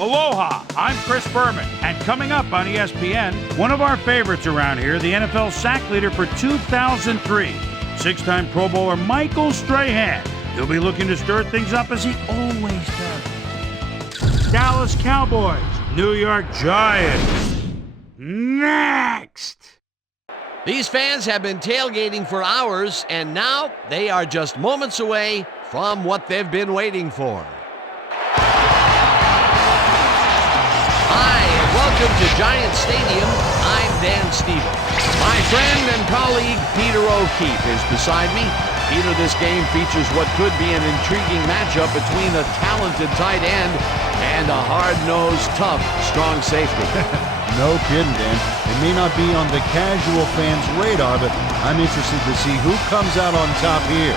Aloha, I'm Chris Berman, and coming up on ESPN, one of our favorites around here, the NFL sack leader for 2003, six-time Pro Bowler Michael Strahan. He'll be looking to stir things up as he always does. Dallas Cowboys, New York Giants. Next! These fans have been tailgating for hours, and now they are just moments away from what they've been waiting for. Hi, and welcome to Giant Stadium. I'm Dan Stevens. My friend and colleague Peter O'Keefe is beside me. Peter, this game features what could be an intriguing matchup between a talented tight end and a hard-nosed, tough, strong safety. No kidding, Dan. It may not be on the casual fan's radar, but I'm interested to see who comes out on top here.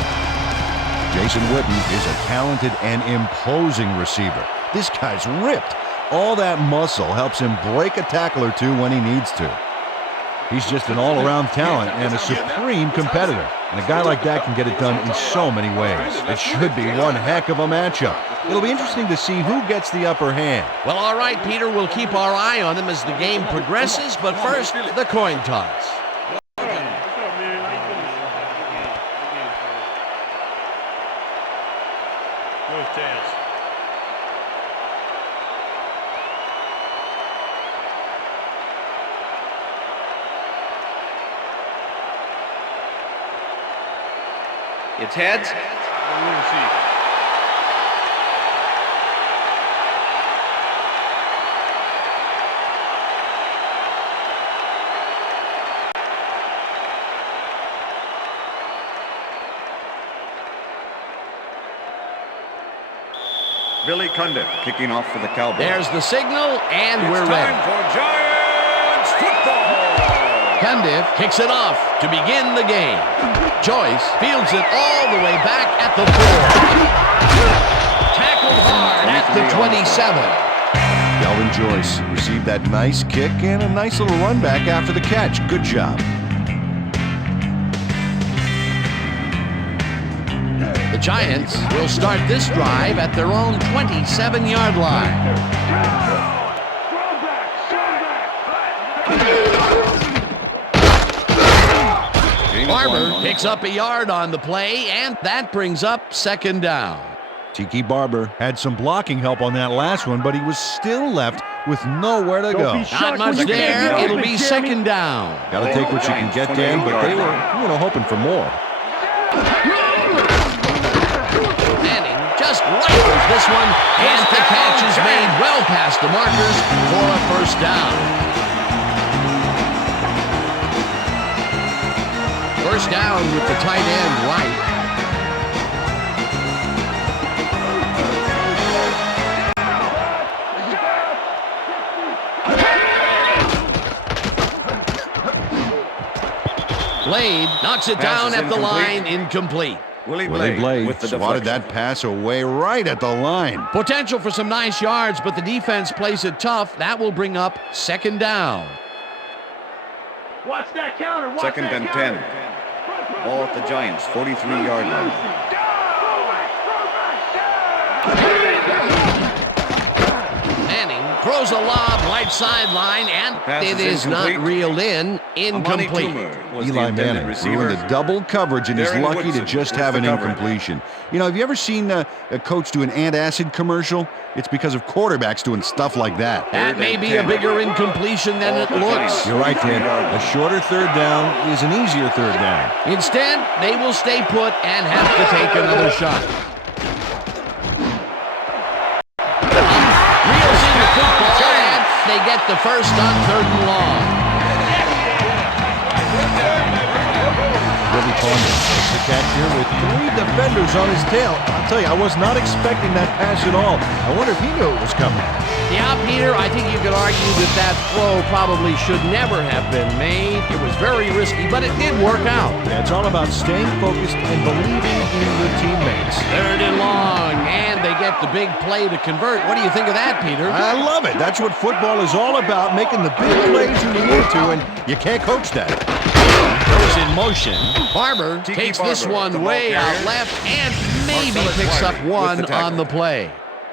Jason Witten is a talented and imposing receiver. This guy's ripped. All that muscle helps him break a tackle or two when he needs to. He's just an all-around talent and a supreme competitor. And a guy like that can get it done in so many ways. It should be one heck of a matchup. It'll be interesting to see who gets the upper hand. Well, all right, Peter, we'll keep our eye on him as the game progresses, but first, the coin toss. It's heads. Billy Cundiff kicking off for the Cowboys. There's the signal, and we're ready. Time for Giants football. Cundiff kicks it off to begin the game. Joyce fields it all the way back at the 4. Tackled hard at the 27. Delvin Joyce received that nice kick and a nice little run back after the catch. Good job. The Giants will start this drive at their own 27-yard line. Barber picks up a yard on the play, and that brings up second down. Tiki Barber had some blocking help on that last one, but he was still left with nowhere to go. Not much there. It'll be second down. Got to take what you can get, Dan, but they were, hoping for more. Manning just rifles this one, and the catch is made well past the markers for a first down. First down with the tight end right. Blade knocks it down at the line, incomplete. Willie Blade with the swatted that pass away right at the line. Potential for some nice yards, but the defense plays it tough. That will bring up second down. Watch that counter. Watch Second and 10. Ball at the Giants, 43-yard line. Manning throws a lob right sideline, and it is not reeled in. Incomplete. Eli Manning doing the double coverage and is lucky to just have an incompletion. Have you ever seen a coach do an antacid commercial? It's because of quarterbacks doing stuff like that. That may be a bigger incompletion than it looks. You're right, Dan. A shorter third down is an easier third down. Instead, they will stay put and have to take another shot. Reels in the football, and they get the first on third and long. Billy Cundiff makes the catch here with 3 defenders on his tail. I'll tell you, I was not expecting that pass at all. I wonder if he knew it was coming. Yeah, Peter, I think you could argue that throw probably should never have been made. It was very risky, but it did work out. Yeah, it's all about staying focused and believing in your teammates. Third and long, and they get the big play to convert. What do you think of that, Peter? I love it. That's what football is all about, making the big plays when you need to, and you can't coach that. Goes in motion. Barber takes this one way out left and maybe picks up one on the play.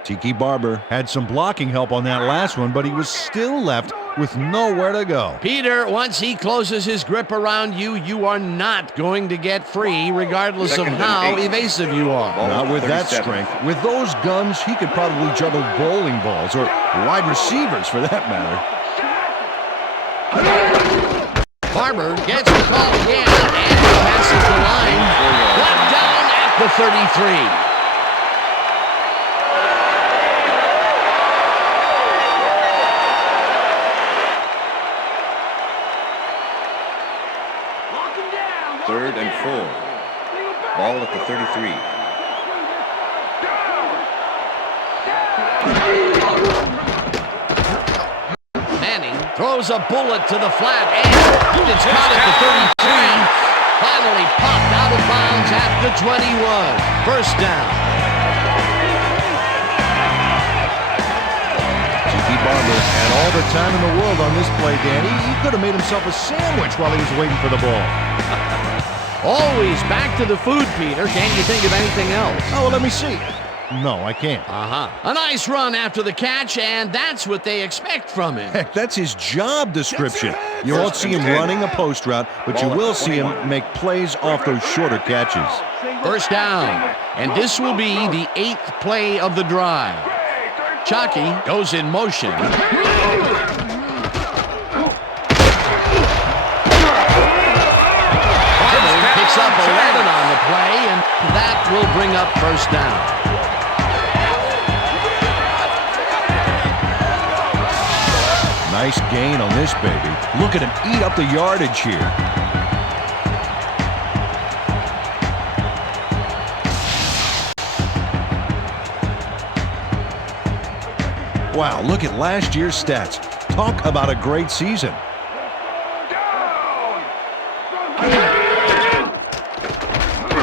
Tiki Barber had some blocking help on that last one, but he was still left with nowhere to go. Peter, once he closes his grip around you, you are not going to get free, regardless of how evasive you are. Not with that strength. With those guns, he could probably juggle bowling balls, or wide receivers for that matter. Barber gets the call again and passes the line. Brought down at the 33. Third and 4. Ball at the 33. Manning throws a bullet to the flat, and it's caught at the 33. Finally popped out of bounds at the 21. First down. Tiki Barber had all the time in the world on this play, Danny. He could have made himself a sandwich while he was waiting for the ball. Always back to the food, Peter. Can't you think of anything else? Oh, well, let me see. No, I can't. A nice run after the catch, and that's what they expect from him. Heck, that's his job description. You won't see him running a post route, but you will see him make plays off those shorter catches. First down, and this will be the 8th play of the drive. Chalky goes in motion. Picks up 11 on the play, and that will bring up first down. Nice gain on this baby. Look at him eat up the yardage here. Wow, look at last year's stats. Talk about a great season.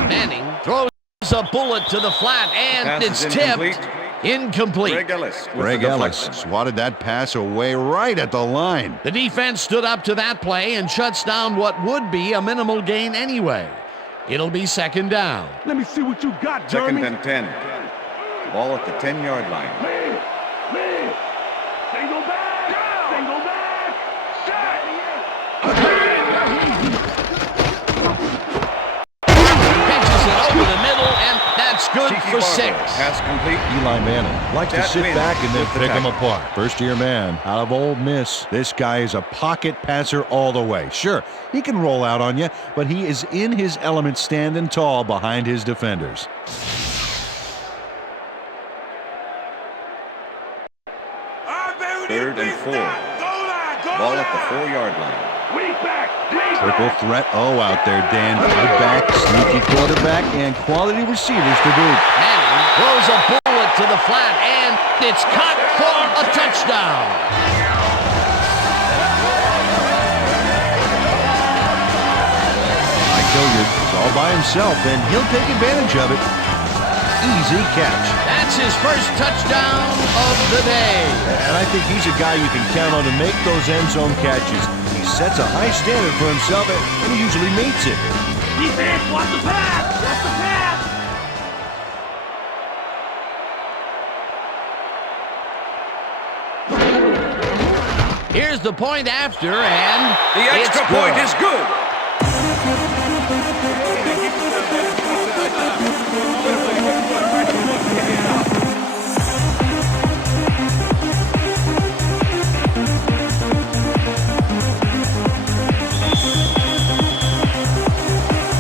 Manning throws a bullet to the flat, and it's tipped. Incomplete. Greg Ellis swatted that pass away right at the line. The defense stood up to that play and shuts down what would be a minimal gain anyway. It'll be second down. Let me see what you got, Jeremy. Second and 10. Ball at the 10-yard line. Single back. Single back. Pitches it over the middle, and that's good for 6. Pass complete. Eli Manning likes to sit back and then pick them apart. First-year man out of Ole Miss. This guy is a pocket passer all the way. Sure, he can roll out on you, but he is in his element standing tall behind his defenders. Third and 4. Ball at the 4-yard line. Triple threat out there, Dan. Good back, sneaky quarterback, and quality receivers to boot. Manning throws a bullet to the flat, and it's caught for a touchdown. Mike Hilliard is all by himself, and he'll take advantage of it. Easy catch. That's his first touchdown of the day. And I think he's a guy you can count on to make those end zone catches. He sets a high standard for himself, and he usually meets it. Defense, watch the pass. Watch the pass. Here's the point after, and The extra point is good.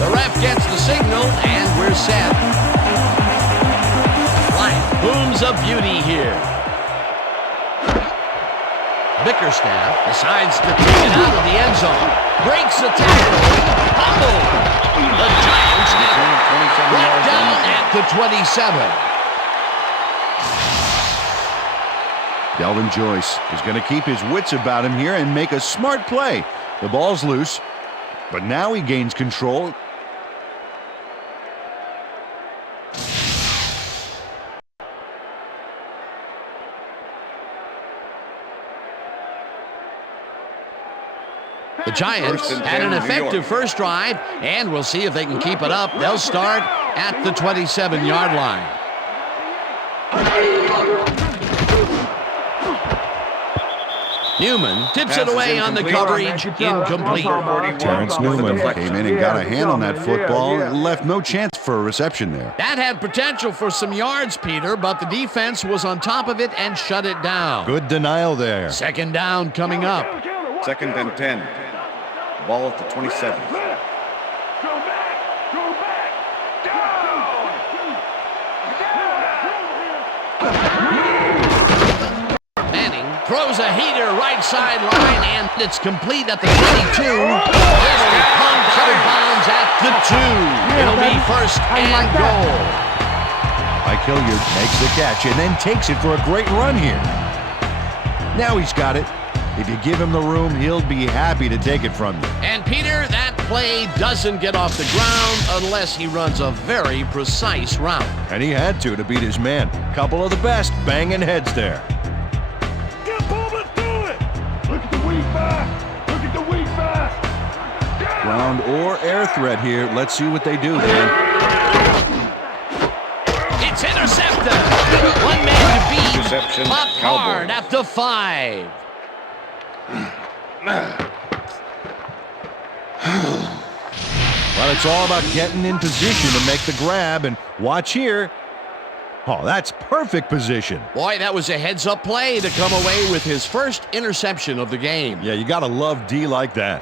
the ref gets the signal, and we're set. Light booms a beauty here. Bickerstaff decides to take it out of the end zone. Breaks the tackle. Fumble. The Giants have it. Brought down at the 27. Delvin Joyce is going to keep his wits about him here and make a smart play. The ball's loose, but now he gains control. The Giants had an effective first drive, and we'll see if they can keep it up. They'll start at the 27-yard line. Newman tips it Pass is away on the incomplete. coverage. Incomplete. Terrence Newman came in and got a hand on that football. Left no chance for a reception there. That had potential for some yards, Peter, but the defense was on top of it and shut it down. Good denial there. Second down coming up. 2nd and 10. Ball at the 27. Go back! Go back! Manning throws a heater right sideline, and it's complete at the 22. Finally pumped out of bounds at the 2. It'll be first and goal. Mike Hilliard makes the catch and then takes it for a great run here. Now he's got it. If you give him the room, he'll be happy to take it from you. And Peter, that play doesn't get off the ground unless he runs a very precise route. And he had to beat his man. Couple of the best banging heads there. Get Bowman through it! Look at the weak back! Look at the weak back! Ground or air threat here. Let's see what they do, Dan. It's intercepted. One man to beat. Interception, Up hard Cowboys. at the 5. Well, it's all about getting in position to make the grab, and watch here. Oh, that's perfect position. Boy, that was a heads-up play to come away with his first interception of the game. Yeah, you gotta love D like that.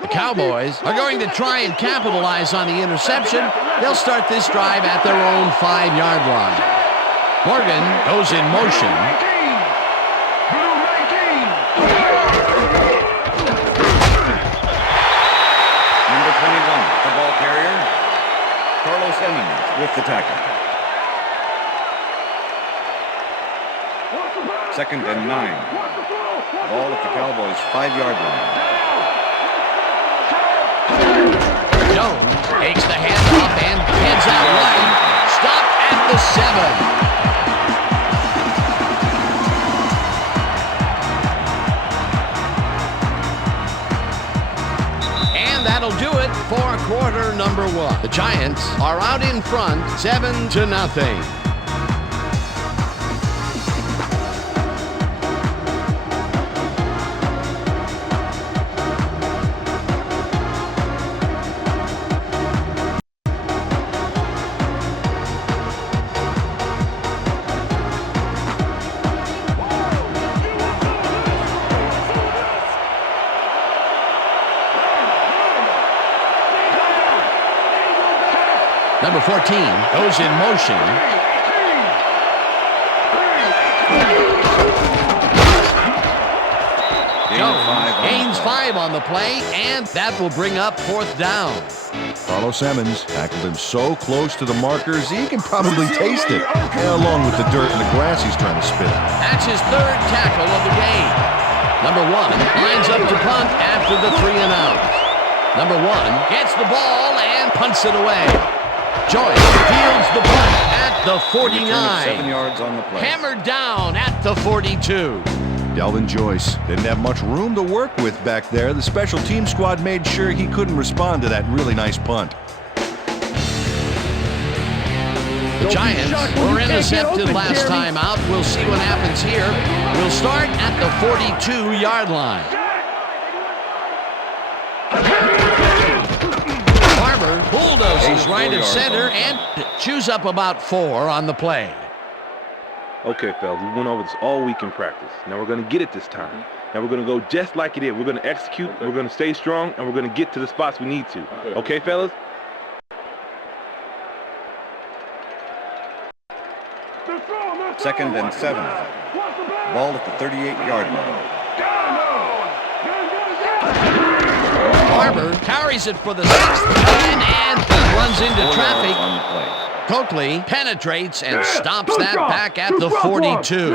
The Cowboys are going to try and capitalize on the interception. They'll start this drive at their own 5-yard line. Morgan goes in motion. Number 21, the ball carrier. Carlos Emmons with the tackle. 2nd and 9. Ball at the Cowboys' 5-yard line. Jones takes the handoff and heads out right. Stopped at the 7. And that'll do it for quarter number 1. The Giants are out in front, 7-0. Number 14 goes in motion. Gains 5 on the play, and that will bring up 4th down. Carlos Emmons tackled him so close to the markers, he can probably taste it, along with the dirt and the grass he's trying to spit out. That's his 3rd tackle of the game. Number 1 lines up to punt after the 3 and out. Number 1 gets the ball and punts it away. Joyce fields the punt at the 49. 7 yards on the play. Hammered down at the 42. Delvin Joyce didn't have much room to work with back there. The special team squad made sure he couldn't respond to that really nice punt. The Giants were intercepted last time out. We'll see what happens here. We'll start at the 42-yard line. Barber bulldozes right at center and chews up about 4 on the play. Okay, fellas, we went over this all week in practice. Now we're going to get it this time. Now we're going to go just like it is. We're going to execute, we're going to stay strong, and we're going to get to the spots we need to. Okay, fellas? Second and 7. Ball at the 38-yard line. Barber carries it for the 6th time and runs into traffic. On the play. Coakley penetrates and stops that back at the 42.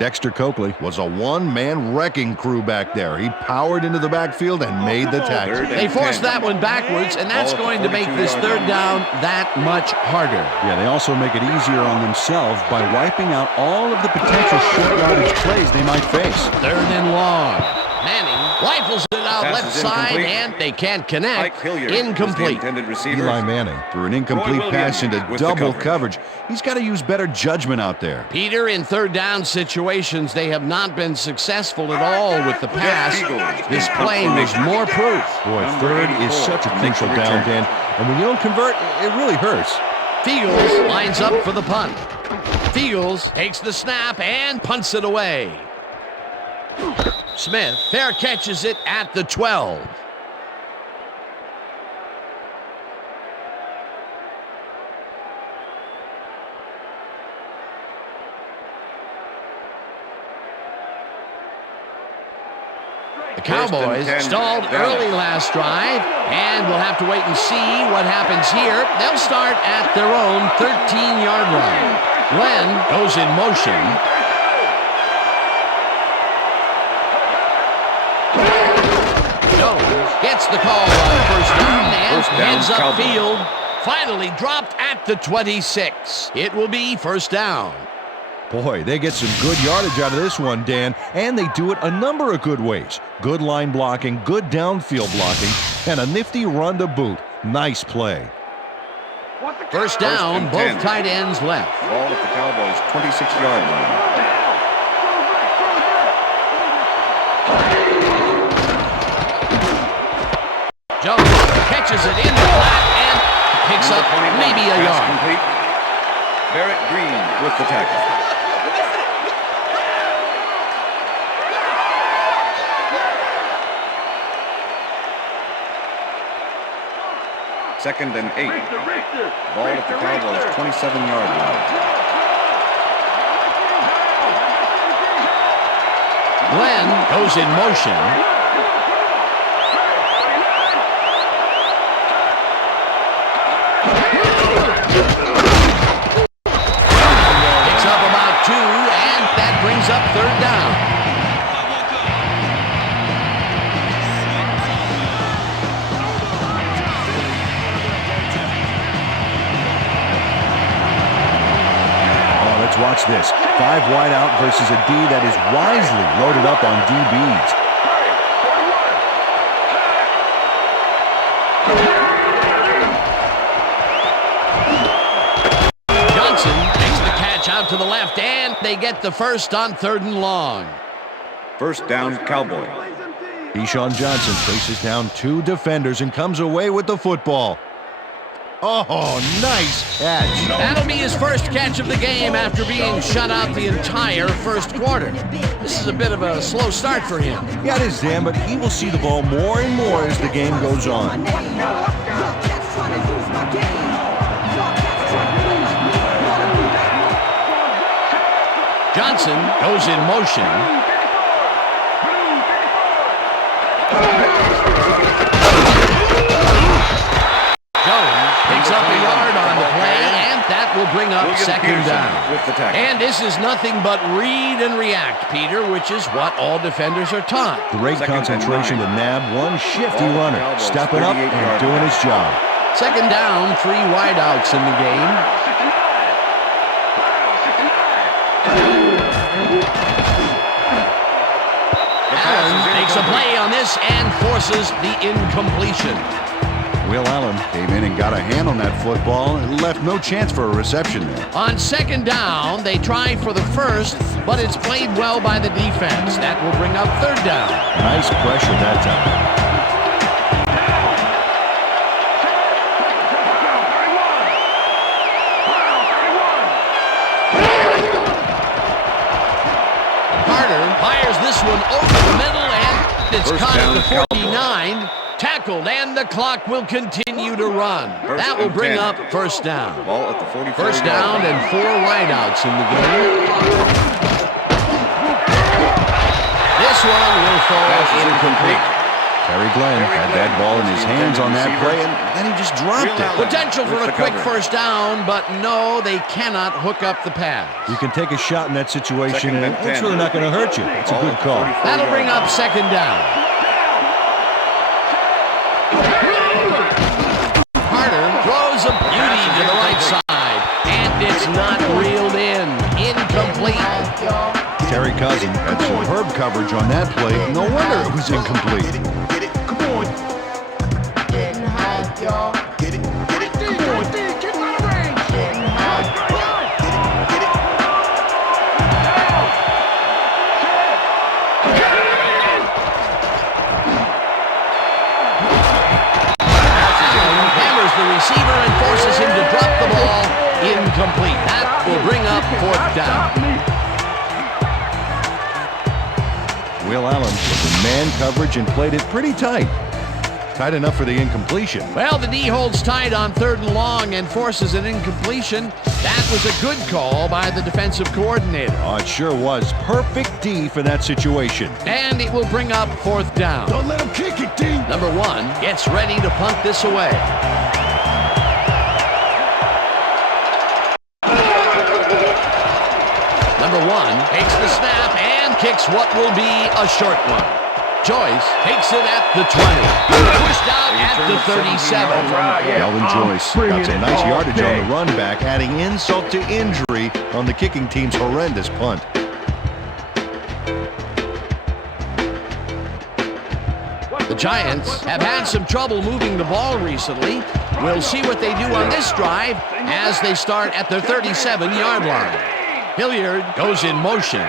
Dexter Coakley was a one-man wrecking crew back there. He powered into the backfield and made the tackle. They forced that one backwards, and that's going to make this 3rd down that much harder. Yeah, they also make it easier on themselves by wiping out all of the potential short yardage plays they might face. 3rd and long. Manning Rifles it out Pass left is side, incomplete. and they can't connect. Mike Hilliard was the Incomplete. intended receiver. Eli Manning threw an incomplete Roy pass Williams into with the double coverage. coverage. He's got to use better judgment out there. Peter, in third down situations, they have not been successful at all with the pass. This play was more proof. Boy, Number third is 84 such a makes crucial the down, return. Dan. And when you don't convert, it really hurts. Fields lines up for the punt. Fields takes the snap and punts it away. Smith fair catches it at the 12. The Cowboys stalled early last drive, and we'll have to wait and see what happens here. They'll start at their own 13-yard line. Glenn goes in motion. Jones gets the call on first down and First down, heads Cowboys. upfield. Finally dropped at the 26. It will be first down. Boy, they get some good yardage out of this one, Dan, and they do it a number of good ways. Good line blocking, good downfield blocking, and a nifty run to boot. Nice play. First down, and both 10. tight ends left. Ball at the Cowboys' 26-yard line. Jones catches it in the flat and picks up Number 21, maybe a pass yard. complete. Barrett Green with the tackle. Second and 8. Ball at the Cowboys' 27-yard line. Glenn goes in motion. Picks up about 2, and that brings up third down. Oh, let's watch this. 5 wide out versus a D that is wisely loaded up on DBs. Johnson makes the catch out to the left, and they get the first on 3rd and long. First down, Cowboys. Deshaun Johnson faces down 2 defenders and comes away with the football. Oh, nice catch. That'll be his first catch of the game after being shut out the entire first quarter. This is a bit of a slow start for him. Yeah, it is, Dan, but he will see the ball more and more as the game goes on. Johnson goes in motion. Jones picks up a yard on the play, and that will bring up second down. With the tackle. And this is nothing but read and react, Peter, which is what all defenders are taught. Great Second and concentration to 9. nab one shifty Ball runner, Cowboys, stepping up 38 and yard doing line. his job. Second down, 3 wideouts in the game. Allen makes a play on this and forces the incompletion. Will Allen came in and got a hand on that football and left no chance for a reception there. On second down, they try for the first, but it's played well by the defense. That will bring up third down. Nice pressure that time. Carter fires this one over the middle, and it's First caught at down, the 49. Tackled, and the clock will continue to run. That will bring up first down. Ball at the 44. First down and 4 wideouts in the game. This one will fall incomplete. Terry Glenn had that ball in his hands on that play, and then he just dropped it. Potential for a With the quick cover. first down, but no, they cannot hook up the pass. You can take a shot in that situation, Second and and it's 10. really not going to hurt you. It's a Ball good at call. 44 That'll yard bring up line. second down. Carter throws a beauty to the right side, and it's not reeled in. Incomplete. Terry Cousins had superb coverage on that play. No wonder it was incomplete. Get it, come on. Getting high, y'all. Get it, get it, come on. Get out of range. Getting high, get it, Hammers the receiver and forces him to drop the ball. Incomplete. That will bring up 4th down. Will Allen was in man coverage and played it pretty tight. Tight enough for the incompletion. Well, the D holds tight on 3rd and long and forces an incompletion. That was a good call by the defensive coordinator. Oh, it sure was. Perfect D for that situation. And it will bring up 4th down. Don't let him kick it, D. Number 1 gets ready to punt this away. Number 1 takes the snap and kicks what will be a short one. Joyce takes it at the 20. Pushed out at the 37. Delvin Joyce got some nice yardage on the run back, adding insult to injury on the kicking team's horrendous punt. The Giants have had some trouble moving the ball recently. We'll see what they do on this drive as they start at their 37-yard line. Hilliard goes in motion.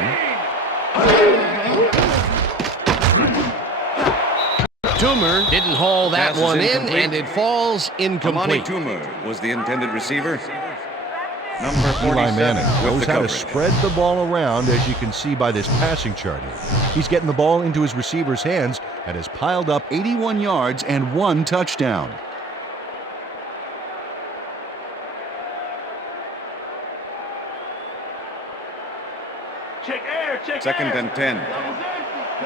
Toomer didn't haul that one in, and it falls incomplete. Toomer was the intended receiver. Number 47 Eli Manning knows with the how to coverage. spread the ball around, as you can see by this passing chart here. He's getting the ball into his receiver's hands and has piled up 81 yards and 1 touchdown. Check air, check Second air. and 10.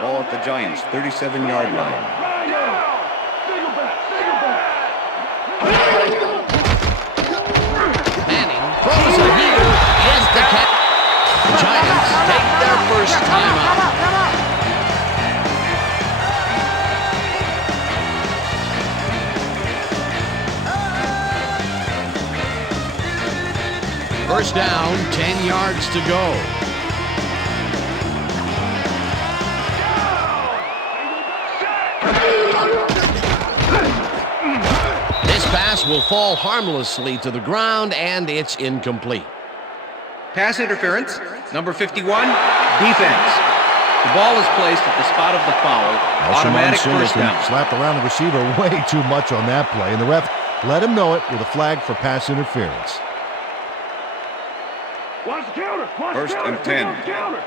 Ball at the Giants' 37-yard line. Single back, single back. Manning throws a heater as the catch. The Giants take their first timeout. First down, 10 yards to go. This pass will fall harmlessly to the ground, and it's incomplete. Pass interference, number 51, defense. The ball is placed at the spot of the foul. Automatic first down. Slapped around the receiver way too much on that play, and the ref let him know it with a flag for pass interference. Watch the counter. Watch First the counter. and 10. Watch the counter.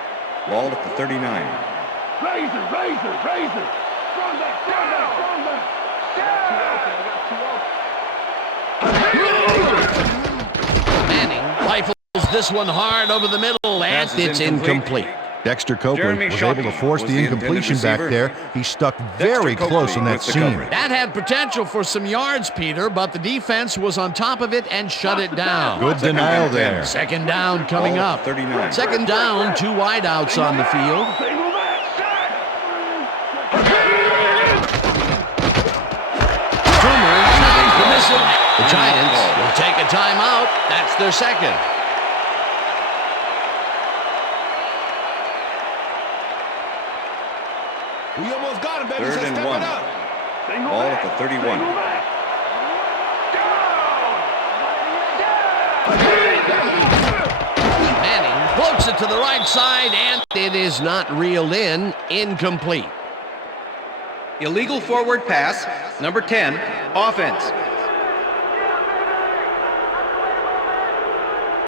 Ball at the 39. Razor, razor, razor. Strong back, strong back, strong back. Manning rifles this one hard over the middle, and Pass is it's incomplete. incomplete. Dexter Copeland Jeremy was able to Shockey force was the the intended incompletion back receiver. there. He stuck very Dexter close Copeland on that with the seam. coverage. That had potential for some yards, Peter, but the defense was on top of it and shut it down. Good Second denial and 10. there. Second down coming Ball up. at 39. Second down, 2 wideouts on the field. Single back, sack. Toomer snags the missile. The Giants will take a timeout. That's their second. We almost got him, baby. Third So and step 1. it up. Single Ball back, at the 31. single back. Manning floats it to the right side, and it is not reeled in. Incomplete. Illegal forward pass, number 10, offense.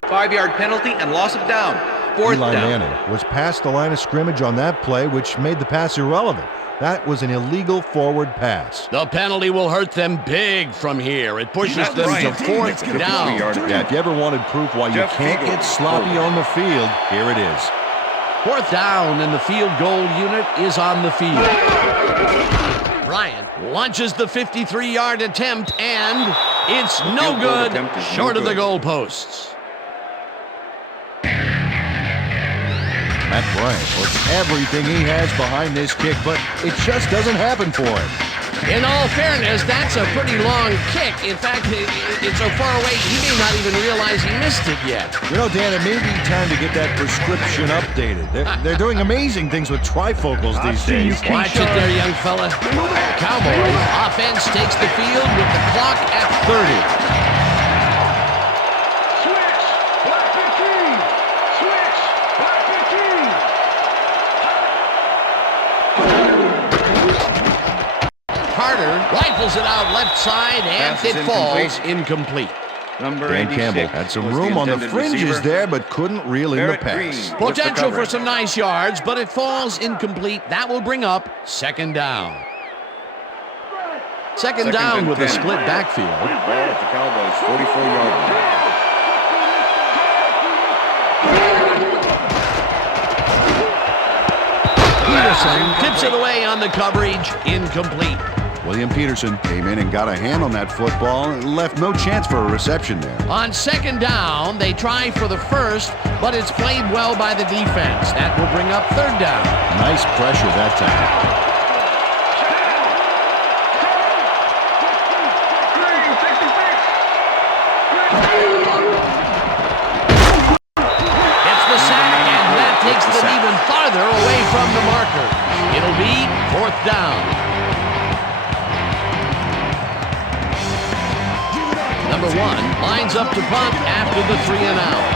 5-yard penalty and loss of down. Fourth Eli down. Manning was past the line of scrimmage on that play, which made the pass irrelevant. That was an illegal forward pass. The penalty will hurt them big from here. It pushes Matt them to Bryant, 4th 53 down. yards. Yeah, if you ever wanted proof why you Jeff can't Fiegel, get sloppy forward. on the field, here it is. 4th down, and the field goal unit is on the field. Bryant launches the 53-yard attempt, and it's no field goal good, attempt is no short of the good. goalposts. Matt Bryant puts everything he has behind this kick, but it just doesn't happen for him. In all fairness, that's a pretty long kick. In fact, it's so far away, he may not even realize he missed it yet. You know, Dan, it may be time to get that prescription updated. They're doing amazing things with trifocals these days. Watch it there, young fella. Cowboys offense takes the field with the clock at 30. Rifles it out left side, and Pass it is falls incomplete. Number Dan 86 Campbell had some was room on the intended fringes receiver. there, but couldn't reel in the Barrett pass. Green with the Potential for coverage. some nice yards, but it falls incomplete. That will bring up second down. Second down and with a 10. split backfield. Ball at the Cowboys' 44-yard line. Peterson tips it away on the coverage, incomplete. William Peterson came in and got a hand on that football and left no chance for a reception there. On second down, they try for the first, but it's played well by the defense. That will bring up third down. Nice pressure that time. It's the sack, and that takes them even farther away from the marker. It'll be fourth down. Number one lines up to punt after the 3 and out.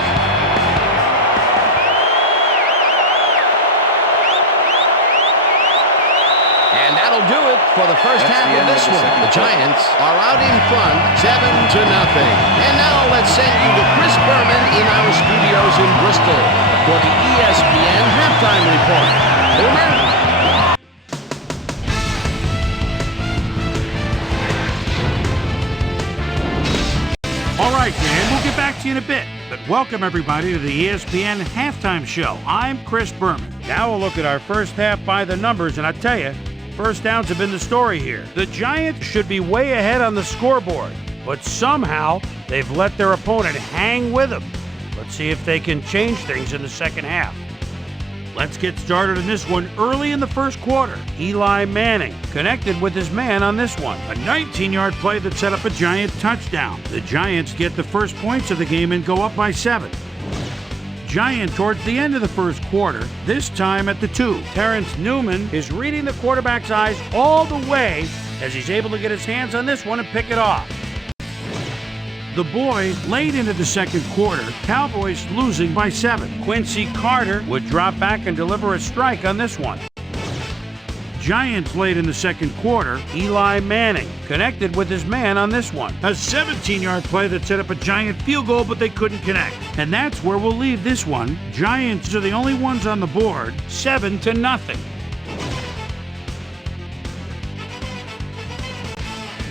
And that'll do it for the first half of this one. The Giants are out in front, 7-0. And now let's send you to Chris Berman in our studios in Bristol for the ESPN halftime report. Boomer? All right, Dan, we'll get back to you in a bit. But welcome, everybody, to the ESPN Halftime Show. I'm Chris Berman. Now we'll look at our first half by the numbers, and I tell you, first downs have been the story here. The Giants should be way ahead on the scoreboard, but somehow they've let their opponent hang with them. Let's see if they can change things in the second half. Let's get started in this one early in the first quarter. Eli Manning connected with his man on this one. A 19-yard play that set up a Giant touchdown. The Giants get the first points of the game and go up by 7. Giant towards the end of the first quarter, this time at the 2. Terrence Newman is reading the quarterback's eyes all the way as he's able to get his hands on this one and pick it off. The boy late into the second quarter, Cowboys losing by 7. Quincy Carter would drop back and deliver a strike on this one. Giants late in the second quarter, Eli Manning connected with his man on this one. A 17-yard play that set up a Giant field goal, but they couldn't connect. And that's where we'll leave this one. Giants are the only ones on the board, 7-0.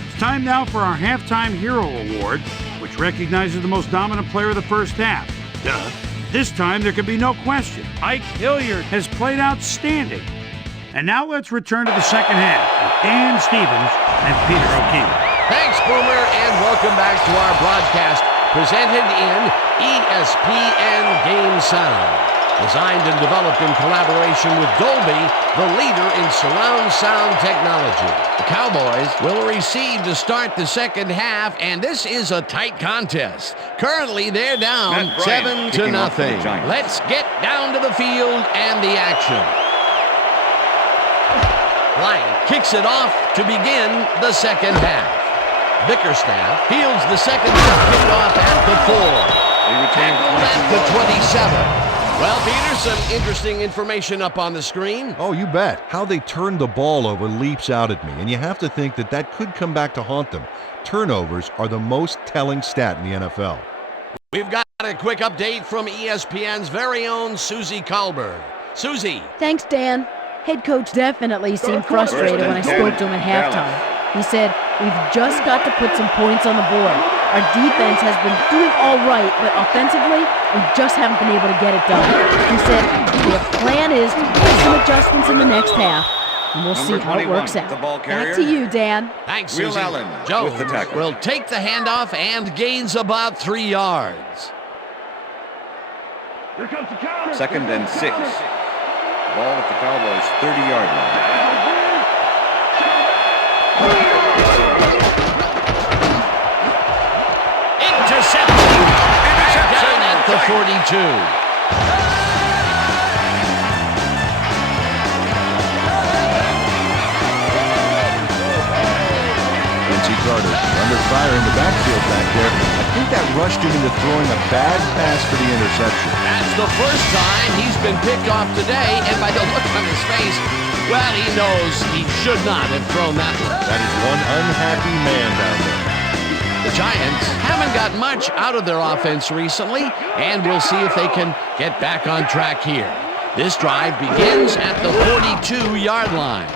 It's time now for our Halftime Hero Award, which recognizes the most dominant player of the first half. Duh. This time there can be no question. Ike Hilliard has played outstanding. And now let's return to the second half with Dan Stevens and Peter O'Keefe. Thanks, Boomer, and welcome back to our broadcast presented in ESPN Game Sound. Designed and developed in collaboration with Dolby, the leader in surround sound technology. The Cowboys will receive to start the second half, and this is a tight contest. Currently, they're down Matt Bryant 7-0. kicking off for the Giants. Let's get down to the field and the action. Bryant kicks it off to begin the second half. Bickerstaff fields the second half kickoff at the 4. Tackled at the 27. Well, Peter, some interesting information up on the screen. Oh, you bet. How they turned the ball over leaps out at me, and you have to think that that could come back to haunt them. Turnovers are the most telling stat in the NFL. We've got a quick update from ESPN's very own Susie Kalberg. Susie. Thanks, Dan. Head coach definitely seemed frustrated when I spoke to him at halftime. He said, "We've just got to put some points on the board. Our defense has been doing all right, but offensively, we just haven't been able to get it done." He said, "Their plan is to make some adjustments in the next half, and we'll see how it works out." the ball Back carrier. to you, Dan. Thanks, Will Susie. Allen Jones with the tackle. will take the handoff and gains about 3 yards. Second and 6. Ball at the Cowboys' 30-yard line. Intercepted. Down at the 42. Carter under fire in the backfield back there. I think that rushed him into throwing a bad pass for the interception. That's the first time he's been picked off today, and by the look on his face, well, he knows he should not have thrown that one. That is one unhappy man down there. The Giants haven't got much out of their offense recently, and we'll see if they can get back on track here. This drive begins at the 42-yard line.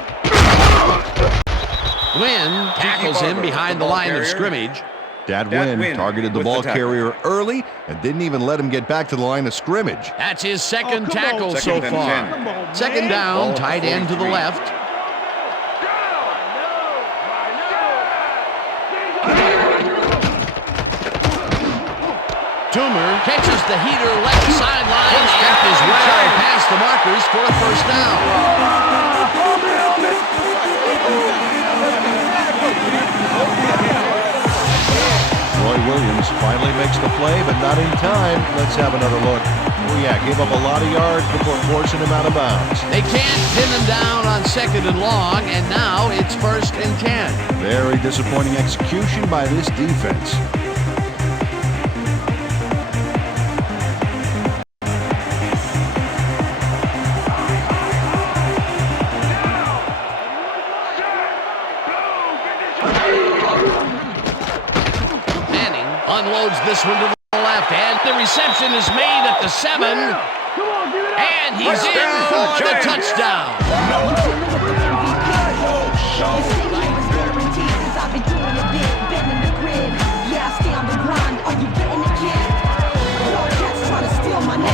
Wynn tackles him behind the line of scrimmage. Dad Wynn targeted the ball carrier early and didn't even let him get back to the line of scrimmage. That's his second tackle so far. Second down, tight end to the left. Toomer catches the heater left sideline and is well past the markers for a first down. Roy Williams finally makes the play, but not in time. Let's have another look. Oh yeah, gave up a lot of yards before forcing him out of bounds. They can't pin him down on 2nd and long, and now it's 1st and 10. Very disappointing execution by this defense. Unloads this one to the left, and the reception is made at the 7, and he's in for the touchdown.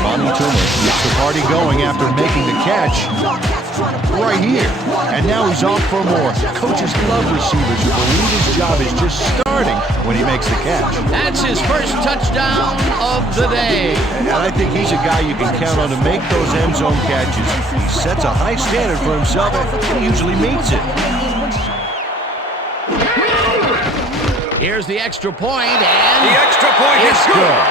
Monty Toomer gets the party going after making the catch right here, and now he's off for more. Coaches love receivers who believe his job is just starting when he makes the catch. That's his first touchdown of the day. And I think he's a guy you can count on to make those end zone catches. He sets a high standard for himself, and he usually meets it. Here's the extra point, and The extra point is good.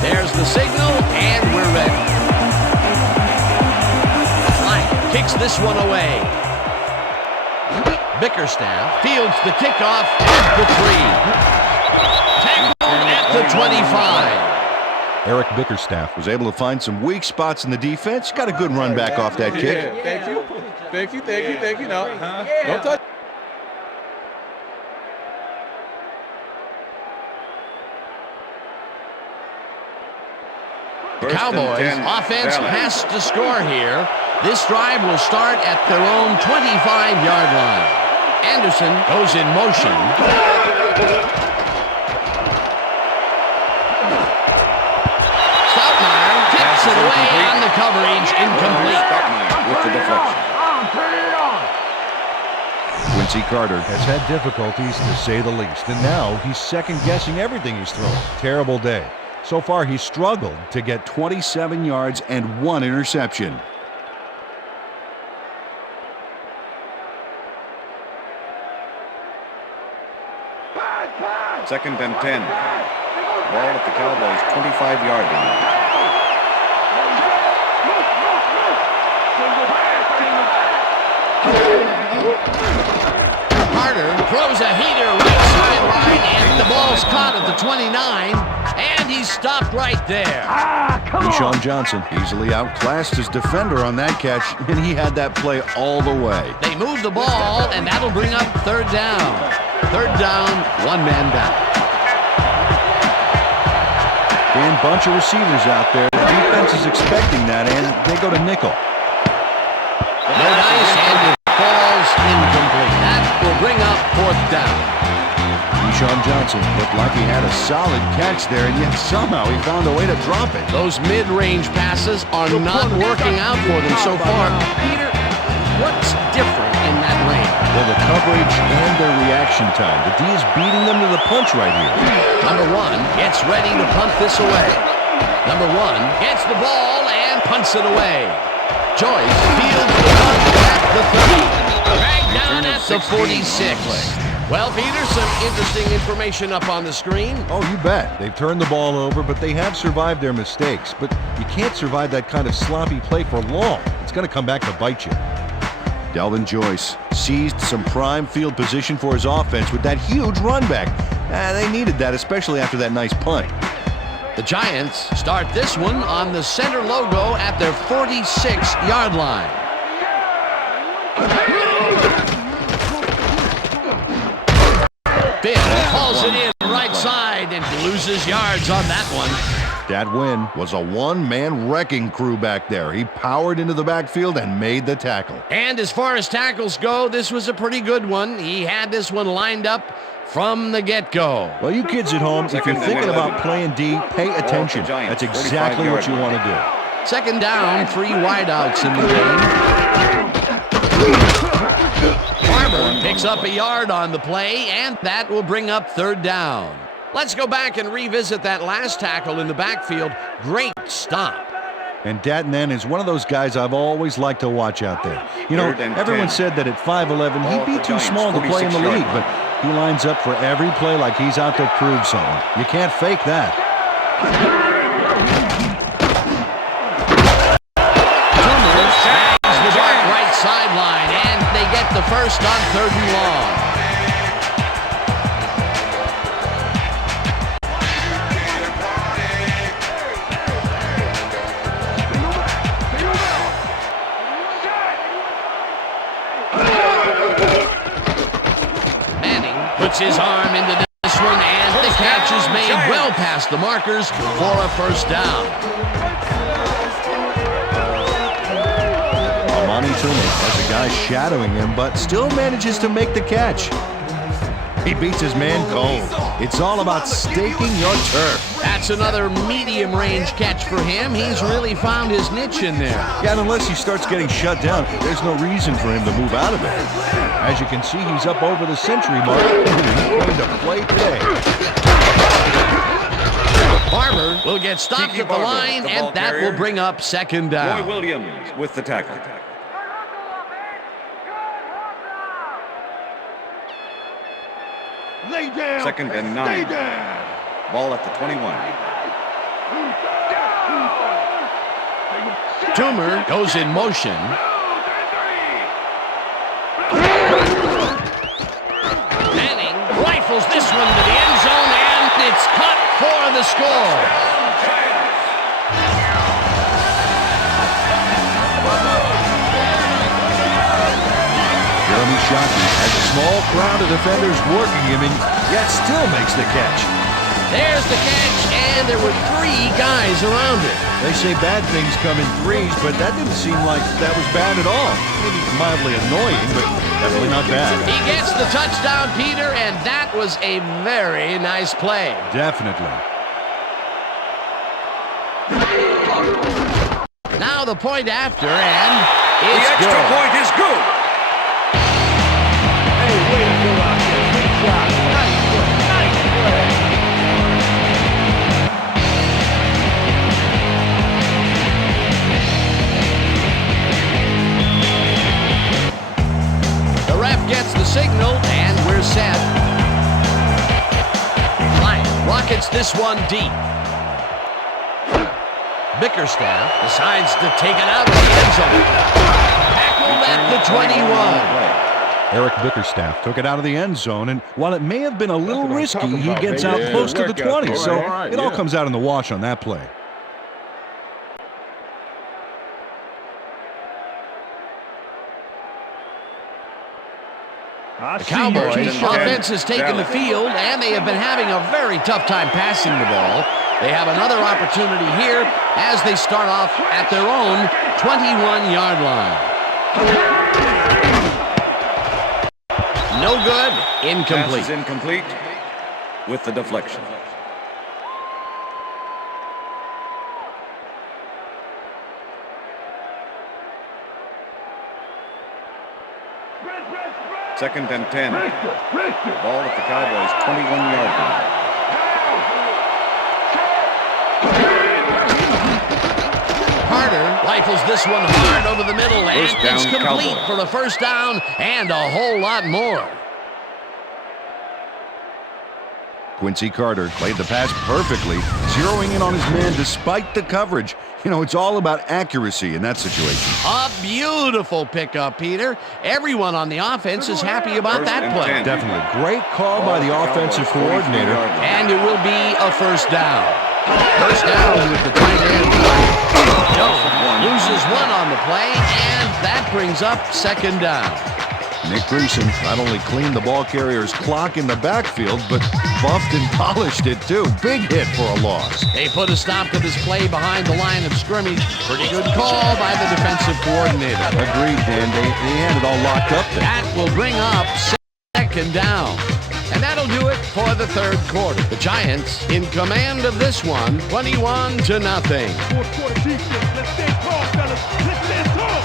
There's the signal, and we're ready. Flank kicks this one away. Bickerstaff fields the kickoff at the 3. Tackled at the 25. Eric Bickerstaff was able to find some weak spots in the defense. Got a good run back off that kick. Yeah, thank you. Thank you, thank you, thank you. No, don't touch. The Cowboys offense has to score here. This drive will start at their own 25-yard line. Anderson goes in motion. Stoutmeyer kicks it away on the coverage, incomplete. With the deflection. Quincy Carter has had difficulties, to say the least, and now he's second-guessing everything he's thrown. Terrible day. So far, he's struggled to get 27 yards and 1 interception. Second and 10. Ball at the Cowboys' 25-yard line. Carter throws a heater right sideline, and the ball's caught at the 29, and he's stopped right there. Deshaun Johnson easily outclassed his defender on that catch, and he had that play all the way. They move the ball, and that'll bring up 3rd down. 3rd down, 1 man down. And bunch of receivers out there. The defense is expecting that, and they go to nickel. No dice, and it falls incomplete. That will bring up 4th down. Deshaun Johnson looked like he had a solid catch there, and yet somehow he found a way to drop it. Those mid-range passes are not working out for them so far. Peter, what's different in that range? Well, the coverage and their reaction time. The D is beating them to the punch right here. Number 1 gets ready to punt this away. Number 1 gets the ball and punts it away. Joyce fields the punt at the 30. Dragged down at the 46. Well, Peter, some interesting information up on the screen. Oh, you bet. They've turned the ball over, but they have survived their mistakes. But you can't survive that kind of sloppy play for long. It's going to come back to bite you. Delvin Joyce seized some prime field position for his offense with that huge run back. They needed that, especially after that nice punt. The Giants start this one on the center logo at their 46-yard line. Bill hauls it in right side and loses yards on that one. That win was a one-man wrecking crew back there. He powered into the backfield and made the tackle. And as far as tackles go, this was a pretty good one. He had this one lined up from the get-go. Well, you kids at home, if you're thinking about playing D, pay attention. That's exactly what you want to do. Second down, 3 wideouts in the game. Barber picks up a yard on the play, and that will bring up third down. Let's go back and revisit that last tackle in the backfield. Great stop. And Datnan is one of those guys I've always liked to watch out there. You know, everyone said that at 5'11", he'd be too small to play in the league, but he lines up for every play like he's out to prove something. You can't fake that. Tags the right sideline, and they get the first on 3rd and long. Puts his arm into this one, and the catch is made well past the markers for a first down. Amani Toomey has a guy shadowing him, but still manages to make the catch. He beats his man cold. It's all about staking your turf. That's another medium-range catch for him. He's really found his niche in there. Yeah, and unless he starts getting shut down, there's no reason for him to move out of it. As you can see, he's up over the century mark. He's going to play today. Barber will get stopped at the line, and that will bring up second down. Roy Williams with the tackle. Lay down. 2nd and 9. Ball at the 21. Toomer goes in motion. Manning rifles this one to the end zone, and it's caught for the score. Jeremy Shockey has a small crowd of defenders working him, and yet still makes the catch. There's the catch, and there were 3 guys around it. They say bad things come in threes, but that didn't seem like that was bad at all. Maybe mildly annoying, but definitely not bad. He gets the touchdown, Peter, and that was a very nice play. Definitely. Now the point after, and The it's extra good. point is good. Hey, way to go out there. Good job. Nice play. Nice play. The ref gets the signal, and we're set. Bryant rockets this one deep. Bickerstaff decides to take it out of the end zone. Tackled at the 21. Eric Bickerstaff took it out of the end zone, and while it may have been a little risky, he gets out close to the 20, so it all comes out in the wash on that play. The Cowboys offense has taken the field, and they have been having a very tough time passing the ball. They have another opportunity here as they start off at their own 21-yard line. No good. Incomplete. Pass is incomplete with the deflection. Second and 10. Ball at the Cowboys' 21-yard line. Carter rifles this one hard over the middle, and First down, it's complete Cowboys. for the first down and a whole lot more. Quincy Carter played the pass perfectly, zeroing in on his man despite the coverage. You know, it's all about accuracy in that situation. A beautiful pickup, Peter. Everyone on the offense is happy about First that and play. 10. Definitely. Great call by the offensive coordinator. And it will be a first down. First down with the tight end. Loses one on the play, and that brings up second down. Nick Greason not only cleaned the ball carrier's clock in the backfield, but buffed and polished it too. Big hit for a loss. They put a stop to this play behind the line of scrimmage. Pretty good call by the defensive coordinator. Agreed, Dan. They had it all locked up there. That will bring up second down. And that'll do it for the third quarter. The Giants in command of this one, 21-0. Fourth quarter defense. Let's stay tall, fellas. Let's stand tall.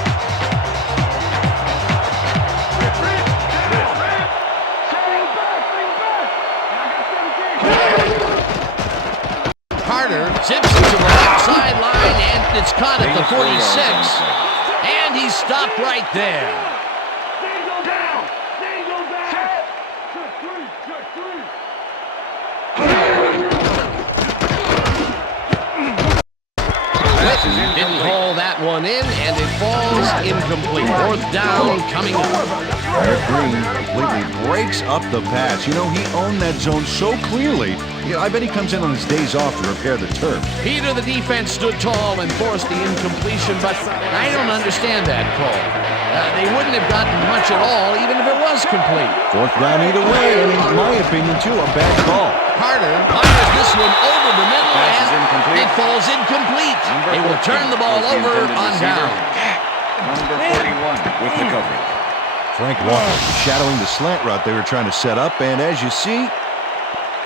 Carter zips it to the left sideline, and it's caught at the 46. And he's stopped right there. Single down. Single down. Check three. Whitten didn't call that one in, and it falls incomplete. Fourth down coming up. Eric Green completely breaks up the pass. You know, he owned that zone so clearly. Yeah, I bet he comes in on his days off to repair the turf. Peter, the defense stood tall and forced the incompletion, but I don't understand that call. They wouldn't have gotten much at all, even if it was complete. Fourth down either way, and in my opinion, too, a bad call. Carter fires this one over the middle, Pass is and incomplete. it falls incomplete. They will turn the ball over on down. Number 41 with the coverage. Frank Walker shadowing the slant route they were trying to set up, and as you see,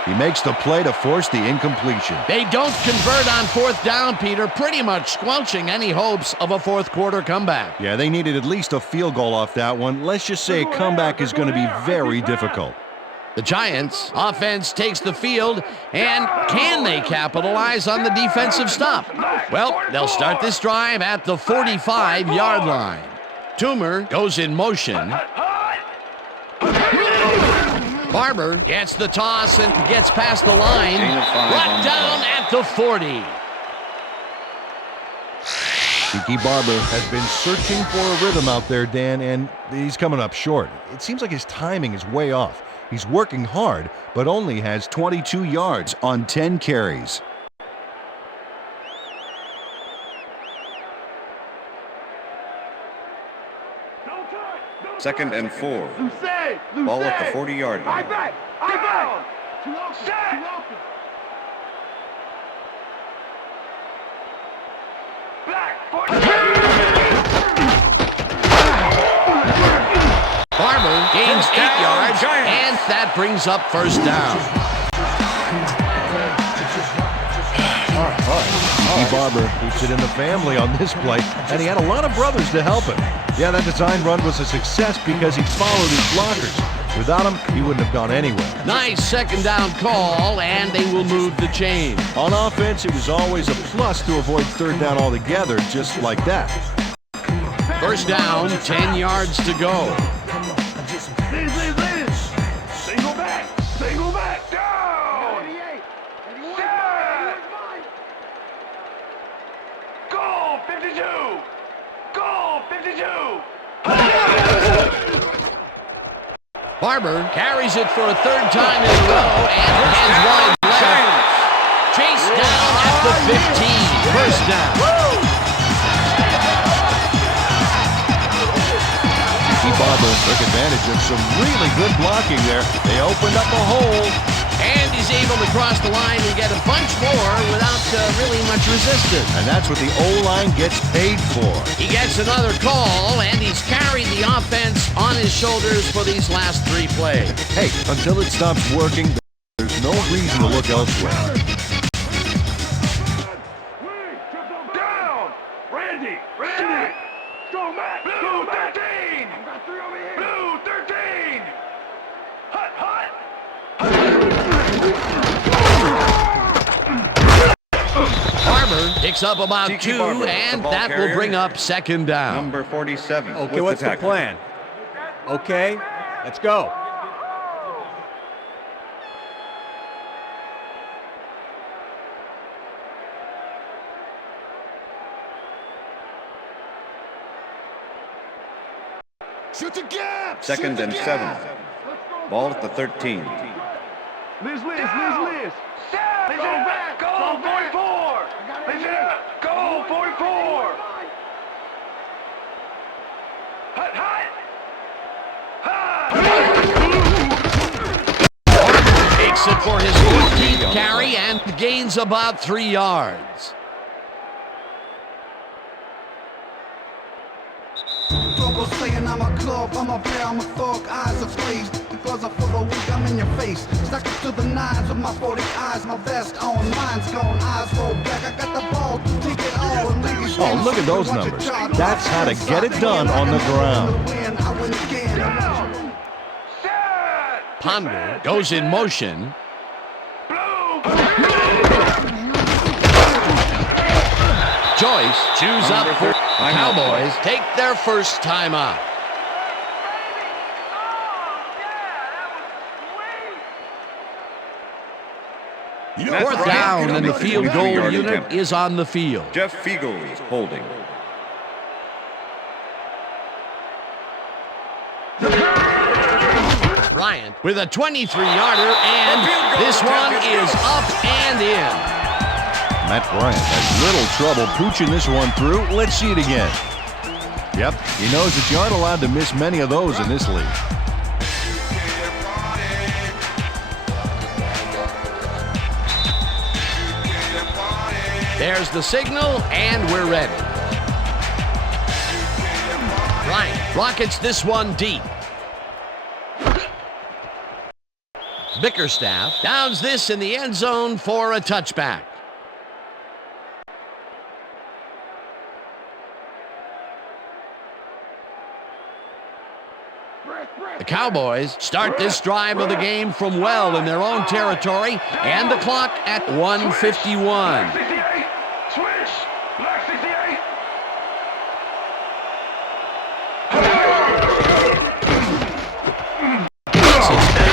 he makes the play to force the incompletion. They don't convert on fourth down, Peter, pretty much squelching any hopes of a fourth quarter comeback. Yeah, they needed at least a field goal off that one. Let's just say a comeback is going to be very difficult. The Giants offense takes the field, and can they capitalize on the defensive stop? Well, they'll start this drive at the 45-yard line. Toomer goes in motion. Barber gets the toss and gets past the line. Gain of 5 on Brought the down play. at the 40. Tiki Barber has been searching for a rhythm out there, Dan, and he's coming up short. It seems like his timing is way off. He's working hard, but only has 22 yards on 10 carries. Second and 4. Ball at the 40-yard line. Barber gains 8 yards, and that brings up first down. Tiki Barber keeps it in the family on this play, and he had a lot of brothers to help him. Yeah, that design run was a success because he followed his blockers. Without him, he wouldn't have gone anywhere. Nice second down call, and they will move the chain. On offense, it was always a plus to avoid third down altogether, just like that. First down, 10 yards to go. Single back, down! 88! Goal, 52! Goal, 52! Barber carries it for a third time in a row and heads wide left. Chase down at the 15. First down. Barber took advantage of some really good blocking there. They opened up a hole. And he's able to cross the line and get a bunch more without really much resistance. And that's what the O-line gets paid for. He gets another call, and he's carried the offense on his shoulders for these last 3 plays. Hey, until it stops working, there's no reason to look elsewhere. Down! Randy! Go, Matt. Blue 13. I got 3 over here. Blue 13. Hut, hut. Barber picks up about Tiki 2, Barber, and the ball that will carrier. bring up second down. Number 47. Okay, with what's the tackle. plan? Okay, let's go. Shoot the gap. Second and 7. Ball at the 13. Liz. Liz back. Go, 44. Liz go, 44. Hut, hut. Takes it for his 14th carry and gains about 3 yards. Saying I'm a club, I'm a player, I'm a thug, eyes are glazed. Because I'm full of weak, I'm in your face. Stuck to the nines with my 40 eyes, my vest on, mine's gone, eyes roll back. I got the ball, take it all. Oh, look at those numbers. That's how to get it done on the ground. Ponder goes in motion. Joyce chews up for Cowboys. Take their first time out. Fourth down, and the field goal unit is on the field. Jeff Fiegels holding. Bryant with a 23-yarder, and this one is up and in. Matt Bryant has little trouble pooching this one through. Let's see it again. Yep, he knows that you aren't allowed to miss many of those in this league. There's the signal, and we're ready. Bryant rockets this one deep. Bickerstaff downs this in the end zone for a touchback. The Cowboys start this drive of the game from well in their own territory, and the clock at 1:51. Switch. Black 68.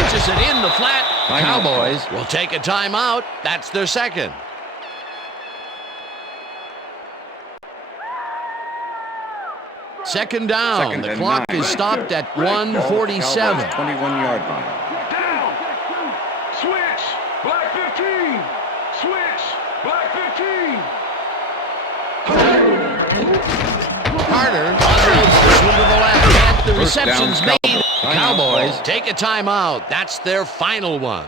Pitches it in the flat. Cowboys will take a timeout. That's their second. Second down. Second The and clock 9. is stopped at Ball at 1:47. 21-yard line. Down. Switch. Black 15. Switch. Black 15. Carter unloads this one to the left. And the First down, reception's made. Cowboys Timeout. take a timeout. That's their final one.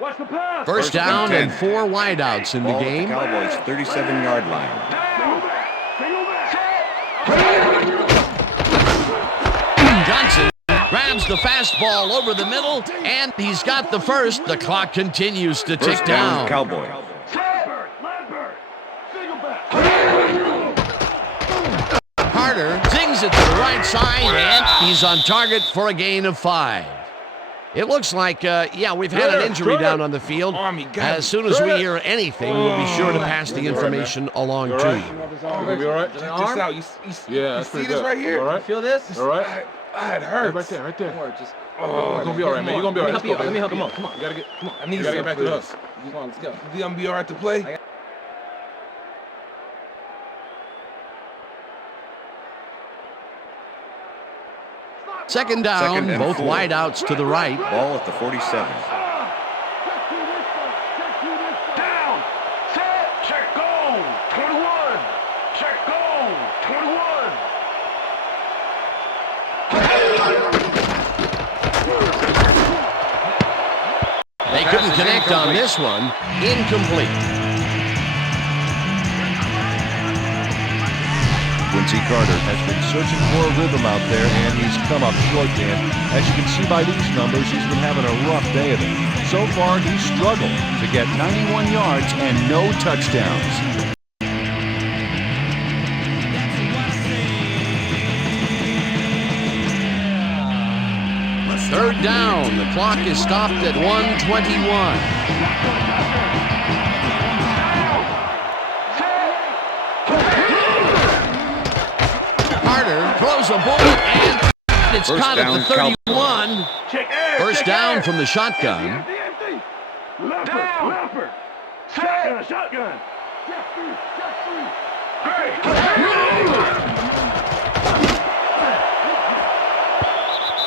Watch the pass. First down and and 10. 4 wideouts in the Ball at game. Cowboys 37-yard line. Johnson grabs the fastball over the middle, and he's got the first. The clock continues to tick First down, down. Cowboys. Carter zings it to the right side, and he's on target for a gain of 5. It looks like, we've had an injury down on the field. As soon as we hear anything, we'll be sure to pass the information along to you. Gonna be all right? Just out. Yeah, that's pretty good. Right here. All right. Feel this? All right. It hurts. Right there, right there. It's gonna be all right, man. You're gonna be all right. Let me help you. Come on. You gotta get. I need you gotta get back to us. Come on, let's go. You gonna be all right to play? Second down, Second and both 4. wideouts to the right. Ball at the 47. Down. Set. Check go. 21. Check go. 21. They couldn't connect on this one. Incomplete. Quincy Carter has been searching for a rhythm out there, and he's come up short, Dan. As you can see by these numbers, he's been having a rough day of it. So far, he's struggled to get 91 yards and no touchdowns. Third down. The clock is stopped at 1:21. Carter throws a bullet, and it's caught at the 31. First down from the shotgun. Shotgun.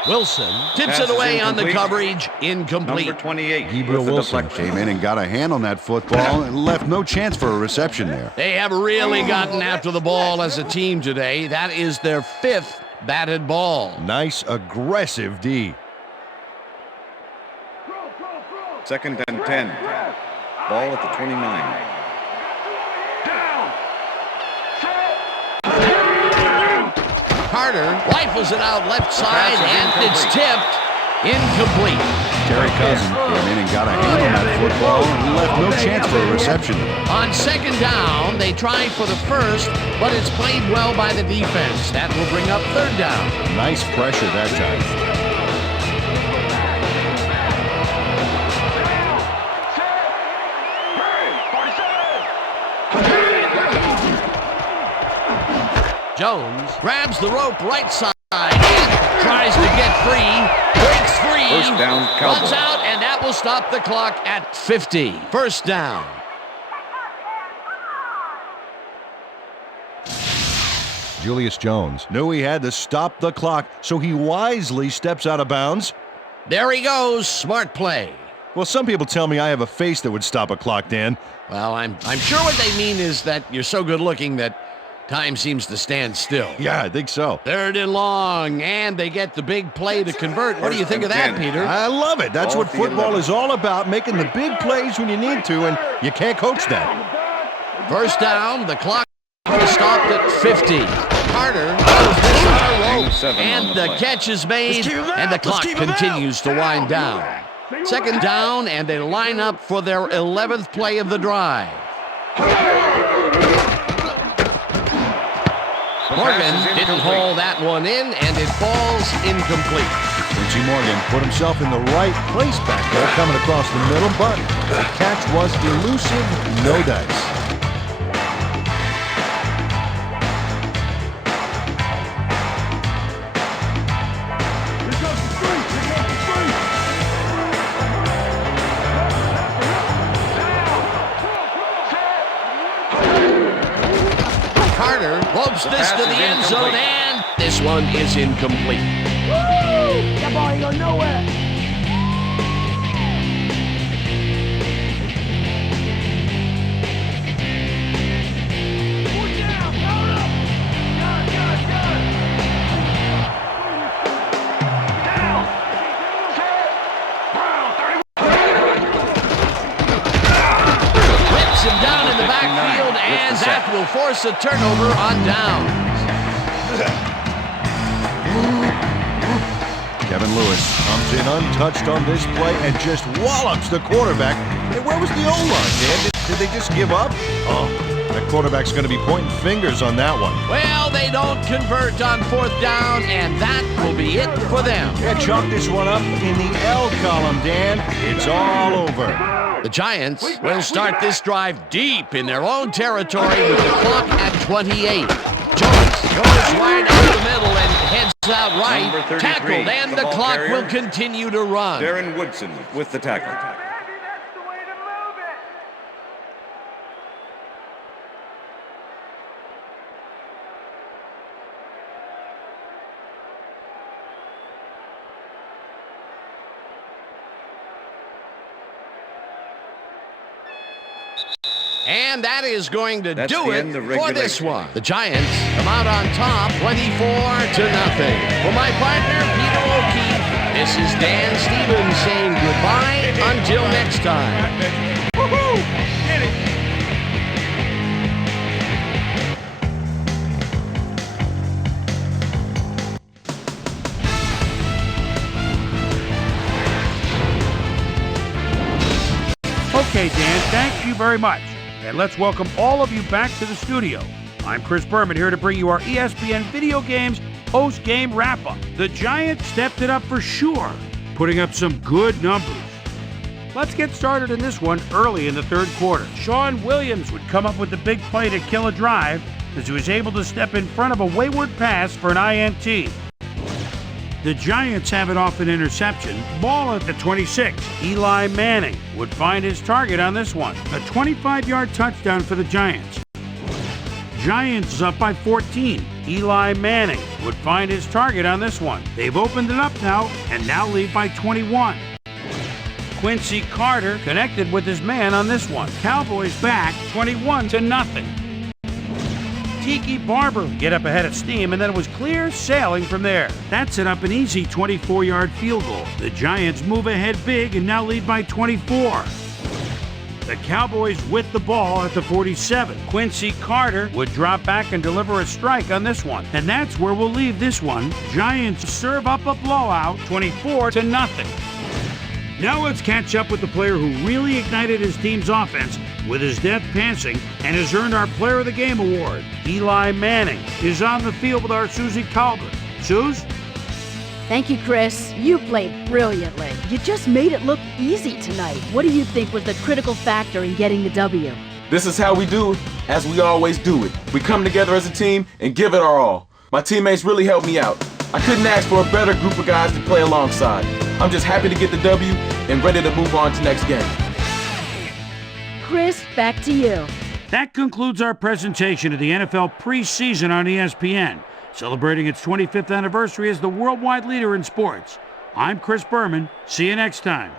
Wilson tips it away on the coverage. Incomplete. Number 28. Gabriel Wilson came in and got a hand on that football and left no chance for a reception there. They have really gotten after the ball as a team today. That is their 5th batted ball. Nice, aggressive D. Second and 10. Ball at the 29. Carter rifles it out left side, and it's tipped. Incomplete. Terry Cousin came in and got a hand on that football and left no chance for a reception. On second down, they tried for the first, but it's played well by the defense. That will bring up third down. Nice pressure that time. Jones grabs the rope right side and tries to get free. Breaks free. First down, Cowboys. Runs out, and that will stop the clock at 50. First down. Julius Jones knew he had to stop the clock, so he wisely steps out of bounds. There he goes. Smart play. Well, some people tell me I have a face that would stop a clock, Dan. Well, I'm sure what they mean is that you're so good looking that time seems to stand still. Yeah, I think so. Third and long, and they get the big play to convert. What do you think of that, Peter? I love it. That's what football is all about, making the big plays when you need to, and you can't coach that. First down, the clock is stopped at 50. Carter throws this on a rope, and the catch is made, and the clock continues to wind down. Second down, and they line up for their 11th play of the drive. Morgan didn't haul that one in, and it falls incomplete. Quincy Morgan put himself in the right place back there, coming across the middle, but the catch was elusive, no dice. Carter ropes this to the end zone, and this one is incomplete. Woo! That ball ain't going nowhere. Whips him down in the backfield, and that will force a turnover on downs. Kevin Lewis comes in untouched on this play and just wallops the quarterback. Hey, where was the O-line, Dan? Did they just give up? Oh, that quarterback's going to be pointing fingers on that one. Well, they don't convert on fourth down, and that will be it for them. Yeah, chalk this one up in the L column, Dan. It's all over. The Giants will start this drive deep in their own territory with the clock at 28. Jones goes wide out the middle and heads out right. Tackled, and the clock will continue to run. Darren Woodson with the tackle. And that is going to do it for regulation. this one. The Giants come out on top 24-0. For my partner, Peter O'Keefe, this is Dan Stevens saying goodbye until next time. Woohoo! Get it! Okay, Dan, thank you very much. And let's welcome all of you back to the studio. I'm Chris Berman here to bring you our ESPN Video Games post-game wrap-up. The Giants stepped it up for sure, putting up some good numbers. Let's get started in this one early in the third quarter. Sean Williams would come up with the big play to kill a drive as he was able to step in front of a wayward pass for an INT. The Giants have it off an interception. Ball at the 26. Eli Manning would find his target on this one. A 25-yard touchdown for the Giants. Giants up by 14. Eli Manning would find his target on this one. They've opened it up now and now lead by 21. Quincy Carter connected with his man on this one. Cowboys back 21-0. Tiki Barber get up ahead of steam, and then it was clear sailing from there. That set up an easy 24-yard field goal. The Giants move ahead big and now lead by 24. The Cowboys with the ball at the 47. Quincy Carter would drop back and deliver a strike on this one. And that's where we'll leave this one. Giants serve up a blowout, 24-0. Now let's catch up with the player who really ignited his team's offense with his depth passing and has earned our Player of the Game award. Eli Manning is on the field with our Susie Calvert. Suze? Thank you, Chris. You played brilliantly. You just made it look easy tonight. What do you think was the critical factor in getting the W? This is how we do it, as we always do it. We come together as a team and give it our all. My teammates really helped me out. I couldn't ask for a better group of guys to play alongside. I'm just happy to get the W and ready to move on to next game. Chris, back to you. That concludes our presentation of the NFL preseason on ESPN, celebrating its 25th anniversary as the worldwide leader in sports. I'm Chris Berman. See you next time.